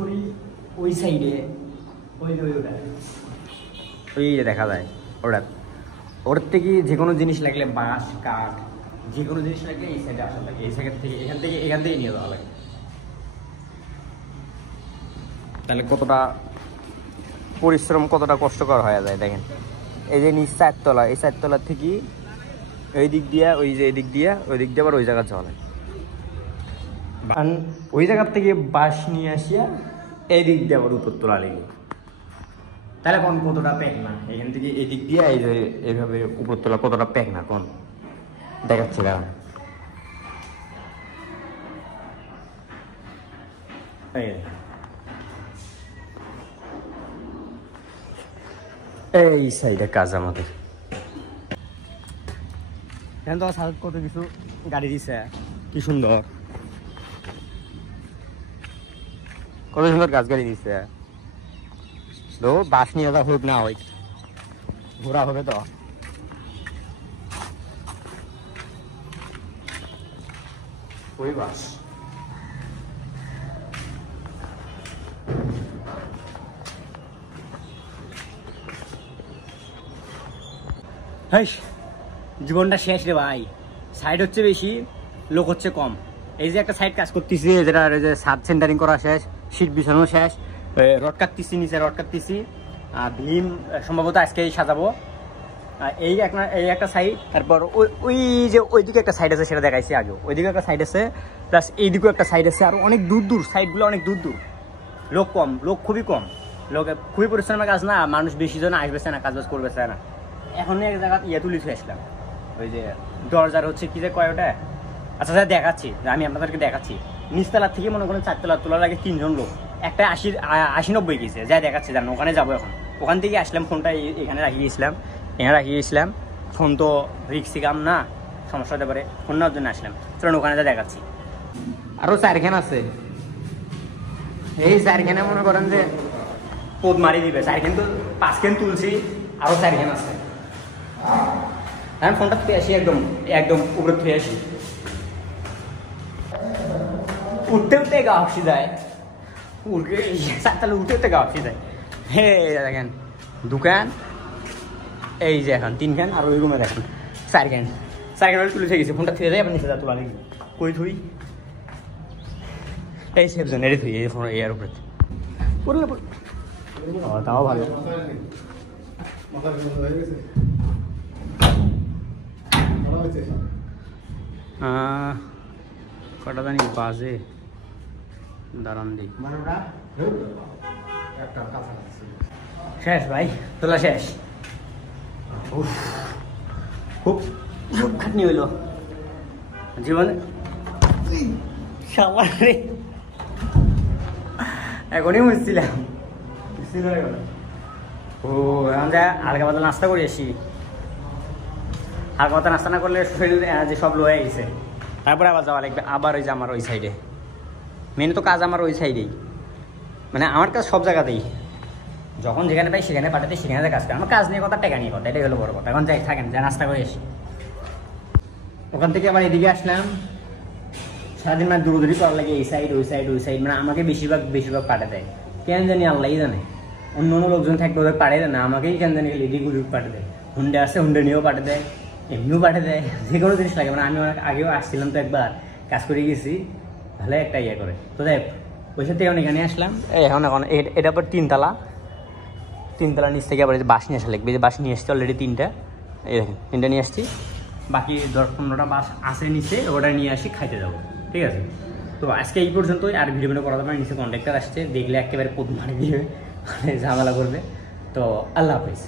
করি ওই সাইডে, ওই যে দেখা যায় ওটা, ওর থেকে যে কোনো জিনিস লাগলে বাঁশ কাঠ যে কোনো জিনিস লাগলে এই সাইডে আসা লাগে, এই সাইড থেকে এখান থেকে নিয়ে যাওয়া লাগে। তাহলে কতটা পরিশ্রম, কতটা কষ্টকর হয়ে যায় দেখেন। এই যে নিচ চারতলা, এই চারতলার থেকে এই দিক দিয়ে ওই যে এই দিক দিয়ে ওই দিক দিয়ে আবার ওই জায়গা চলে, ওই জায়গার থেকে বাঁশ নিয়ে আসিয়া এই দিক দিয়ে আবার উপর তোলা লেগে। তাহলে কোন কতটা প্যাক না, এখান থেকে এই দিক দিয়ে এই যে এইভাবে উপর তোলা কতটা প্যাক না কোন দেখাচ্ছে কারণ এই সাইডে কাজ আমাদের। এখন তো সাথে কত কিছু গাড়ি দিছে, কি সুন্দর, কত সুন্দর গাছ গাড়ি দিচ্ছে। তো বাস নিয়ে যা হোক না হয়, ঘোরা হবে তো। ওই বাস জীবনটা শেষ রে ভাই। সাইড হচ্ছে বেশি, লোক হচ্ছে কম। এই যে একটা সাইড কাজ করতেছি, যেটা সাব সেন্টারিং করা শেষ, শীট বিছানো শেষ, রড কাটতেছি, নিচে রড কাটতেছি, ভীম সম্ভবত আজকেই সাজাবো। এই একটা সাইড, তারপর ওই যে ওইদিকে একটা সাইড আছে, সেটা দেখাইছি আগে। ওইদিকে একটা সাইড আছে, প্লাস এইদিকেও একটা সাইড আছে, আর অনেক দূর দূর সাইডগুলো, অনেক দূর দূর। লোক কম, লোক খুবই কম, লোক খুবই পরিশ্রমের কাজ না, মানুষ বেশি জন আসবেছে না, কাজ বাজ করবেছে না। এখন এক জায়গায় তুলি থুয়ে আসলাম, ওই যে দরজার হচ্ছে কি যে কয় ওটা, আচ্ছা স্যার দেখাচ্ছি, আমি আপনাদেরকে দেখাচ্ছি। নিচতলার থেকে মনে করেন চারতলা তোলার আগে 3 জন লোক, একটা 80-90 গেছে, যা দেখাচ্ছি জানো, ওখানে যাবো এখন। ওখান থেকে আসলাম, ফোনটা এখানে রাখিয়ে গেছিলাম, ফোন তো রিক্সি কাম না, সমস্যা হতে পারে, ফোন নেওয়ার জন্য আসলাম। চলুন ওখানে যা দেখাচ্ছি। আরও 4খান আছে, এই 4খানে মনে করেন যে পোদ মারি দিবে। 4খান তো 5খান তুলছি, আরও 4খান আছে। আমি ফোনটা থুয়ে আসি, একদম উপরে থুয়ে আসি, উঠতে গা হসি যায়, চারতলা উঠতে গা হসি যায়। হে দেখেন দোকান, এই যে এখন 3খান, আর ওই রুমে দেখেন 4খান তুলে থেকে গেছে। ফোনটা থুয়ে যায়, আবার নিচে যা তোলা লেগে কই থুই, এই সেফজন এর থুই, এই ফোন এর উপরে পড়লে তাও ভালো। কটা জানি বাজে, দাঁড়ান দি। শেষ ভাই, তোলা শেষ। খুব খাটনি হইল জীবনে, এখনই বুঝছিলাম। ও এখন যা হালকা পাতলা নাস্তা করে আসি, হালকা পাতলা নাস্তা না করলে শরীর যে সব লো হয়ে গেছে। তারপরে আবার যাওয়া লাগবে, আবার ওই যে আমার ওই সাইডে, মেন তো কাজ আমার ওই সাইডেই, মানে আমার কাজ সব জায়গাতেই, যখন যেখানে পাই সেখানে পাঠাতে, সেখানে কাজ করে। আমার কাজ নিয়ে কথা, টাকা নিয়ে কথা, এটাই হলো বড় কথা। এখন যাই থাকেন, যা নাস্তা করে আসি। ওখান থেকে আবার এদিকে আসলাম, সারাদিন মানে দূরদূরি করার লাগে, এই সাইড ওই সাইড, মানে আমাকে বেশিরভাগ পাঠা দেয়, কেন জানি আল্লাহই জানে। অন্য লোকজন থাকবে ওদের পাঠিয়ে দেয় না, আমাকেই কেন জানি লেডি গুরু পাঠিয়ে দেয়। হুন্ডে আসে, হুন্ডে নিয়েও পাঠিয়ে দেয়, এমনিও পাঠিয়ে দেয়, যে কোনো জিনিস লাগে। মানে আমি আগেও আসছিলাম তো একবার, কাজ করে গেছি, তাহলে একটা ইয়ে করে। তো দেখ ওই সাথে এখন এখানে আসলাম, এখন এটা আবার 3তলা নিচ থেকে আবার বাস নিয়ে আসা লাগবে। যে বাস নিয়ে আসছি অলরেডি 3টা, এই দেখেন 3টা নিয়ে আসছি, বাকি 10-15টা বাস আসে নিচে, ওটা নিয়ে আসি, খাইতে যাবো। ঠিক আছে, তো আজকে এই পর্যন্তই। আর ভিডিও করা যাবে না, নিচে কন্ট্রাক্টর আসছে, দেখলে একেবারে পোদ মারি দিয়ে ঝামেলা করবে। তো আল্লাহ হাফিজ।